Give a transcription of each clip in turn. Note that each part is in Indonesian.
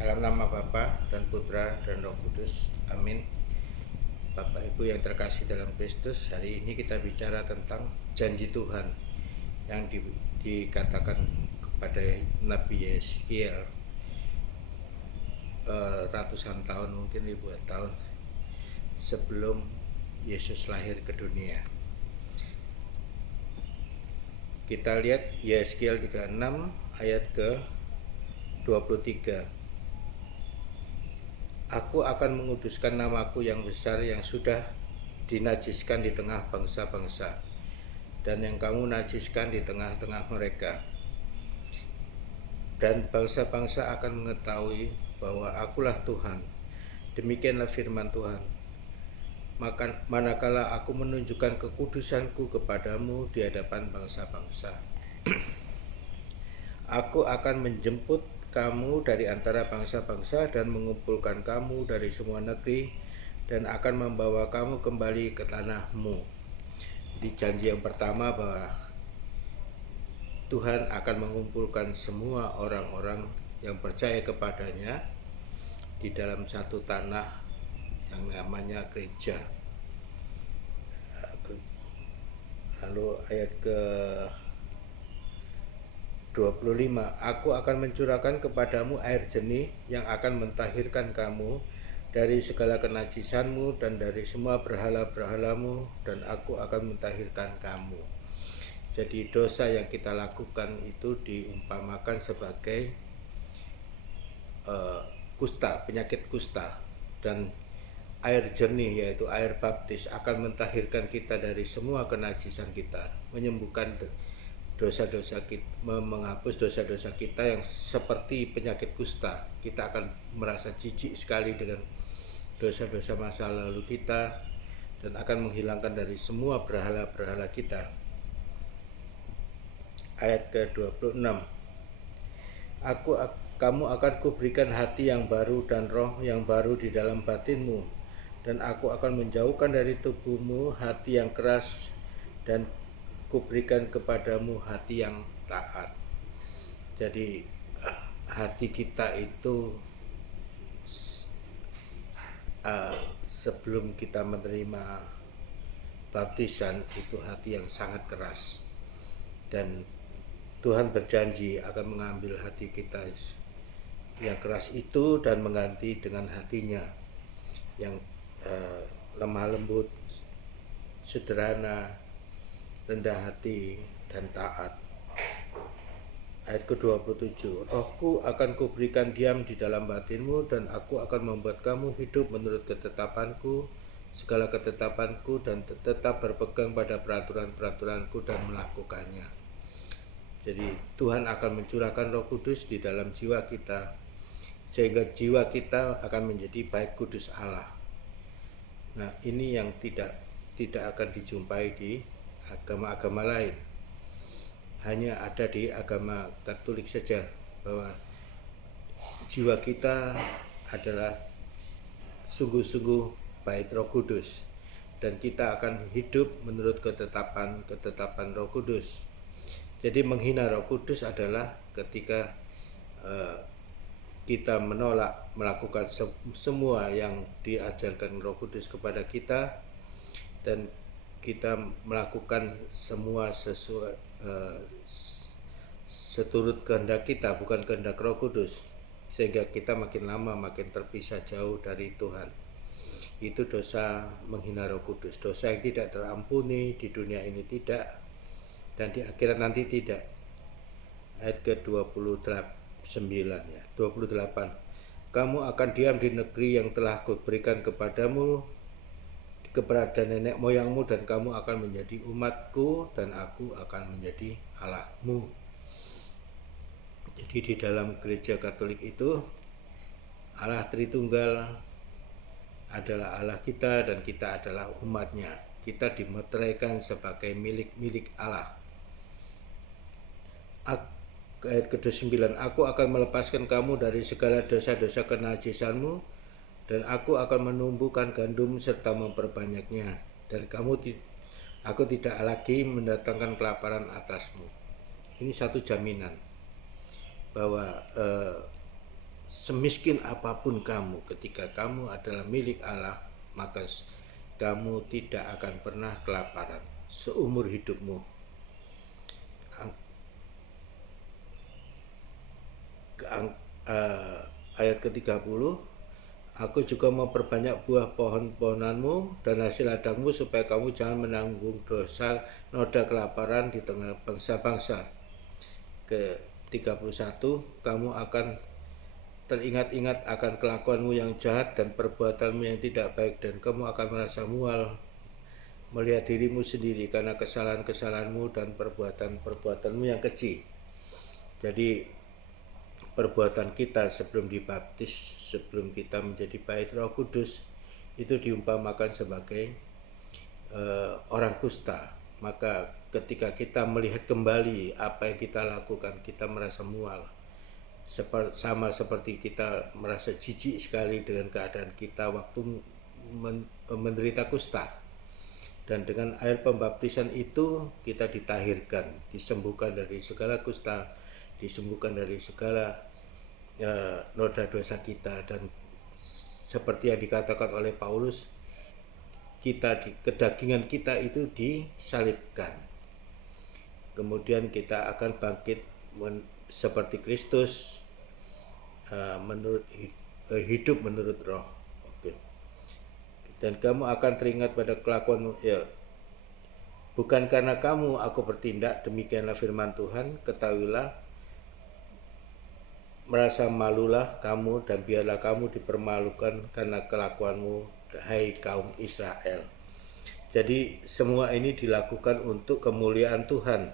Dalam nama Bapa dan Putra dan Roh Kudus, amin. Bapak Ibu yang terkasih dalam Kristus, hari ini kita bicara tentang janji Tuhan yang dikatakan kepada Nabi Yeskiel ratusan tahun, mungkin ribuan tahun sebelum Yesus lahir ke dunia. Kita lihat Yeskiel 36 ayat ke 23. Aku akan menguduskan namaku yang besar yang sudah dinajiskan di tengah bangsa-bangsa, dan yang kamu najiskan di tengah-tengah mereka. Dan bangsa-bangsa akan mengetahui bahwa akulah Tuhan. Demikianlah firman Tuhan. Manakala aku menunjukkan kekudusanku kepadamu di hadapan bangsa-bangsa. Aku akan menjemput kamu dari antara bangsa-bangsa dan mengumpulkan kamu dari semua negeri dan akan membawa kamu kembali ke tanahmu. Di janji yang pertama bahwa Tuhan akan mengumpulkan semua orang-orang yang percaya kepadanya di dalam satu tanah yang namanya gereja. Lalu ayat ke 25, aku akan mencurahkan kepadamu air jernih yang akan mentahirkan kamu dari segala kenajisanmu dan dari semua berhala-berhalamu, dan aku akan mentahirkan kamu. Jadi dosa yang kita lakukan itu diumpamakan sebagai kusta, penyakit kusta, dan air jernih yaitu air baptis akan mentahirkan kita dari semua kenajisan kita, menyembuhkan dosa-dosa kita, menghapus dosa-dosa kita yang seperti penyakit kusta. Kita akan merasa jijik sekali dengan dosa-dosa masa lalu kita dan akan menghilangkan dari semua berhala-berhala kita. Ayat ke-26, kamu akan kuberikan hati yang baru dan roh yang baru di dalam batinmu, dan aku akan menjauhkan dari tubuhmu hati yang keras dan kuberikan kepadamu hati yang taat. Jadi hati kita itu sebelum kita menerima baptisan itu hati yang sangat keras, dan Tuhan berjanji akan mengambil hati kita yang keras itu dan mengganti dengan hatinya yang lemah lembut, sederhana, rendah hati, dan taat. Ayat ke-27, rohku akan kuberikan diam di dalam batinmu, dan aku akan membuat kamu hidup menurut ketetapanku, segala ketetapanku, dan tetap berpegang pada peraturan-peraturanku dan melakukannya. Jadi Tuhan akan mencurahkan Roh Kudus di dalam jiwa kita, sehingga jiwa kita akan menjadi bait kudus Allah. Nah, ini yang tidak akan dijumpai di agama-agama lain, hanya ada di agama Katolik saja, bahwa jiwa kita adalah sungguh-sungguh bait Roh Kudus, dan kita akan hidup menurut ketetapan Roh Kudus. Jadi menghina Roh Kudus adalah ketika kita menolak melakukan semua yang diajarkan Roh Kudus kepada kita, dan kita melakukan semua sesuai seturut kehendak kita, bukan kehendak Roh Kudus, sehingga kita makin lama makin terpisah jauh dari Tuhan. Itu dosa menghina Roh Kudus, dosa yang tidak terampuni di dunia ini tidak, dan di akhirat nanti tidak. Ayat ke-29 ya, 28. Kamu akan diam di negeri yang telah kuberikan kepadamu kepada nenek moyangmu, dan kamu akan menjadi umatku, dan aku akan menjadi Allahmu. Jadi di dalam gereja Katolik itu Allah Tritunggal adalah Allah kita, dan kita adalah umatnya. Kita dimeteraikan sebagai milik Allah. Ayat ke-29, aku akan melepaskan kamu dari segala dosa-dosa kenajisanmu, dan aku akan menumbuhkan gandum serta memperbanyaknya, dan aku tidak lagi mendatangkan kelaparan atasmu. Ini satu jaminan bahwa semiskin apapun kamu, ketika kamu adalah milik Allah, maka kamu tidak akan pernah kelaparan seumur hidupmu. Ayat ke-30, aku juga memperbanyak buah pohon-pohonanmu dan hasil ladangmu, supaya kamu jangan menanggung dosa noda kelaparan di tengah bangsa-bangsa. Ke-31, kamu akan teringat-ingat akan kelakuanmu yang jahat dan perbuatanmu yang tidak baik, dan kamu akan merasa mual melihat dirimu sendiri karena kesalahan-kesalahanmu dan perbuatan-perbuatanmu yang keji. Jadi perbuatan kita sebelum dibaptis, sebelum kita menjadi bait Roh Kudus, itu diumpamakan sebagai orang kusta. Maka ketika kita melihat kembali apa yang kita lakukan, kita merasa mual. Sama seperti kita merasa jijik sekali dengan keadaan kita waktu menderita kusta. Dan dengan air pembaptisan itu kita ditahirkan, disembuhkan dari segala kusta, disembuhkan dari segala noda dosa kita. Dan seperti yang dikatakan oleh Paulus, kedagingan kita itu disalibkan, kemudian kita akan bangkit seperti Kristus, menurut hidup menurut Roh. Oke. Dan kamu akan teringat pada kelakuanmu, ya, bukan karena kamu aku bertindak, demikianlah firman Tuhan. Ketahuilah, merasa malulah kamu, dan biarlah kamu dipermalukan karena kelakuanmu, hai kaum Israel. Jadi semua ini dilakukan untuk kemuliaan Tuhan,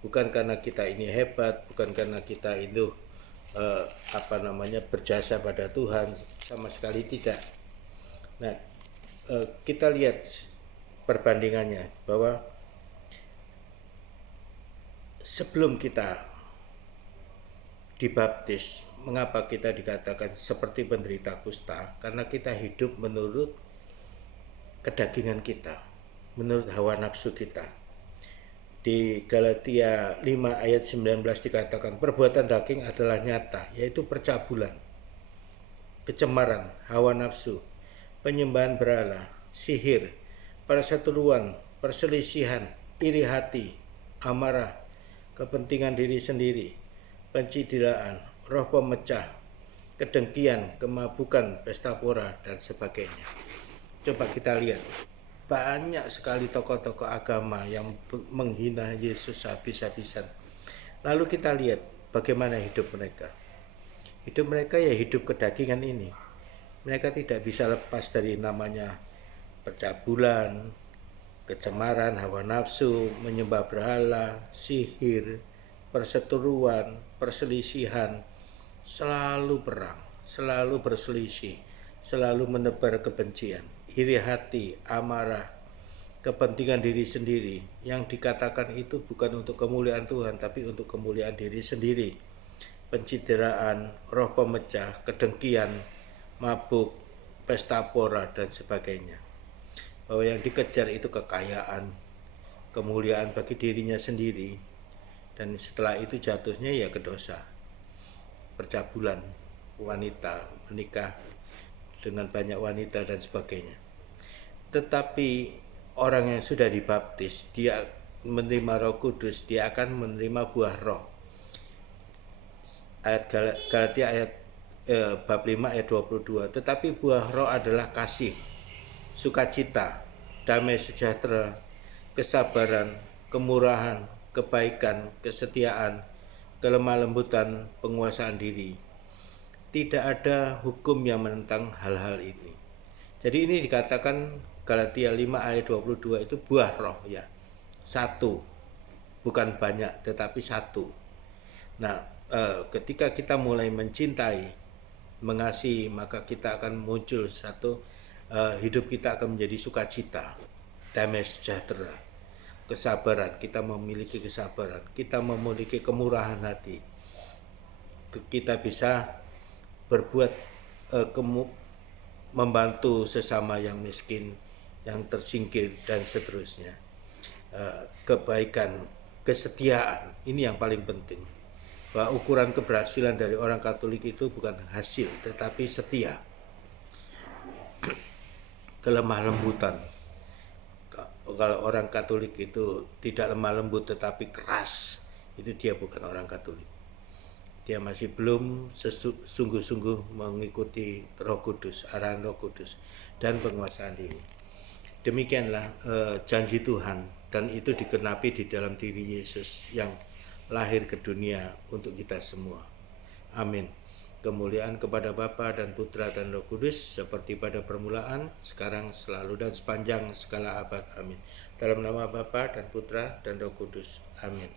bukan karena kita ini hebat, bukan karena kita itu berjasa pada Tuhan, sama sekali tidak. Nah, kita lihat perbandingannya, bahwa sebelum kita dibaptis, mengapa kita dikatakan seperti penderita kusta? Karena kita hidup menurut kedagingan kita, menurut hawa nafsu kita. Di Galatia 5 ayat 19 dikatakan, perbuatan daging adalah nyata, yaitu percabulan, kecemaran, hawa nafsu, penyembahan berhala, sihir, perseteruan, perselisihan, iri hati, amarah, kepentingan diri sendiri, pencidelaan, roh pemecah, kedengkian, kemabukan, pesta pora, dan sebagainya. Coba kita lihat, banyak sekali tokoh-tokoh agama yang menghina Yesus habis-habisan. Lalu kita lihat bagaimana hidup mereka. Hidup mereka ya hidup kedagingan ini. Mereka tidak bisa lepas dari namanya percabulan, kecemaran, hawa nafsu, menyembah berhala, sihir, perseteruan, perselisihan, selalu perang, selalu berselisih, selalu menebar kebencian, iri hati, amarah, kepentingan diri sendiri. Yang dikatakan itu bukan untuk kemuliaan Tuhan, tapi untuk kemuliaan diri sendiri. Pencideraan, roh pemecah, kedengkian, mabuk, pesta pora, dan sebagainya. Bahwa yang dikejar itu kekayaan, kemuliaan bagi dirinya sendiri, dan setelah itu jatuhnya ya ke dosa, percabulan, wanita, menikah dengan banyak wanita, dan sebagainya. Tetapi orang yang sudah dibaptis, dia menerima Roh Kudus, dia akan menerima buah roh. Ayat Galatia bab 5 ayat 22. Tetapi buah roh adalah kasih, sukacita, damai sejahtera, kesabaran, kemurahan, kebaikan, kesetiaan, kelemah lembutan, penguasaan diri. Tidak ada hukum yang menentang hal-hal ini. Jadi ini dikatakan Galatia 5 ayat 22 itu buah roh, ya. Satu, bukan banyak, tetapi satu. Nah, ketika kita mulai mencintai, mengasihi, maka kita akan muncul satu, hidup kita akan menjadi sukacita, damai sejahtera, kesabaran. Kita memiliki kesabaran, kita memiliki kemurahan hati, kita bisa berbuat membantu sesama yang miskin, yang tersingkir, dan seterusnya. Kebaikan, kesetiaan, ini yang paling penting. bahwa ukuran keberhasilan dari orang Katolik itu bukan hasil tetapi setia, kelemah lembutan. Kalau orang Katolik itu tidak lemah lembut tetapi keras, itu dia bukan orang Katolik. Dia masih belum sungguh-sungguh mengikuti Roh Kudus, arahan Roh Kudus dan penguasaan diri. Demikianlah janji Tuhan, dan itu digenapi di dalam diri Yesus yang lahir ke dunia untuk kita semua. Amin. Kemuliaan kepada Bapa dan Putra dan Roh Kudus, seperti pada permulaan, sekarang, selalu, dan sepanjang segala abad. Amin. Dalam nama Bapa dan Putra dan Roh Kudus. Amin.